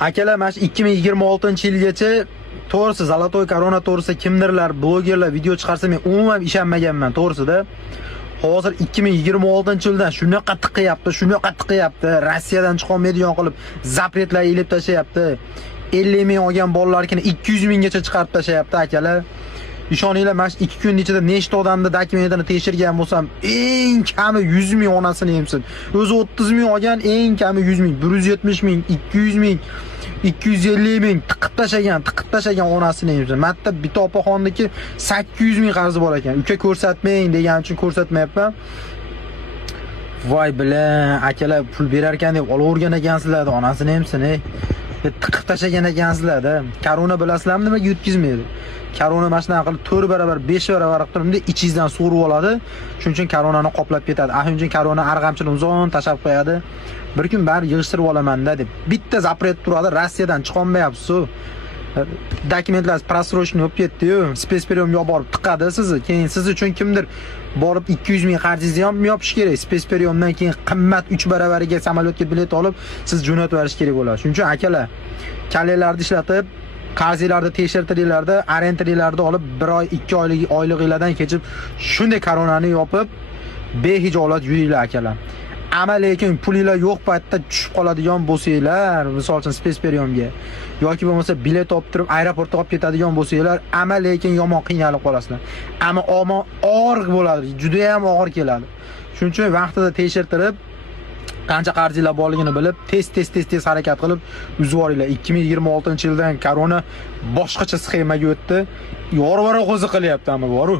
Akalar, mana shu 2026-yilgacha to'g'risi Zolotoy korona to'g'risida kimdirlar, blogerlar video chiqarsa men umuman ishonmaganman to'g'risida. Hozir 2026-yildan shunaqa tiqiyapti. Rossiyadan chiqolmaydigan qilib zapretlar elib tashlayapti. 50 ming olgan bolalarni 200 minggacha chiqarib tashlayapti akalar. Ishoninglar, mana shu 2 kun ichida nechta odamni dokumentini tekshirgan bo'lsam, eng kami 100 ming onasini emsin. O'zi 30 ming olgan, eng kami 100 ming, 170 ming, 200 ming, 250 ming tiqib tashagan onasini emsin. Matta bitta opaxonniki 800 ming qarzi bor ekan. Uka ko'rsatmang degan uchun ko'rsatmayapman. Voy bilan, akalar pul berar ekan deb olavergan ekansizlar, onasini emsin, tiqib tashagan ekansizlar-da. Korona bilasizlarmi nimaga yutkizmaydi? Korona mana shunaqa qilib 4 barobar, 5 barobar qilib turibdi, ichingizdan sug'urib oladi. Shuning uchun koronani qoplab ketadi. Shuning uchun korona arg'amchini uzun tashab qo'yadi. Bir kun bari yig'ishtirib olaman-da deb. Bitta zapret turadi, Rossiyadan chiqolmayapsiz-ku. Dokumentlar prasrochni olib ketdi-yu, spesperiyomga olib borib tiqadi sizni. Keyin siz uchun kimdir borib 200 ming qarzingizni ham yopish kerak. Spesperiyomdan keyin qimmat 3 baravariga samolyotga bilet olib, siz jo'natib berish kerak bo'ladi. Shuning uchun akalar, kalanglarni ishlatib, qarzinglarni tekshirtiringlarda, arendringlarni olib 1 oy, 2 oyliginglardan kechib, shunday koronani yopib, behijolat yuringlar akalar. Ama lekin pulinglar yo'q paytda tushib qoladigan bo'lsanglar, misol uchun spesperiyomga yoki bo'lmasa bilet olib turib aeroportga olib ketadigan bo'lsanglar, ama lekin yomon qiynalib qolasizlar. Ama og'ir bo'ladi, juda ham og'ir keladi. Shuning uchun vaqtida tekshirtirib, qancha qarzinglar borligini bilib, tez harakat qilib uzib yuboringlar. 2026-yildan korona boshqacha sxemaga o'tdi. Yorvara qo'zi qilyapti, ama boru.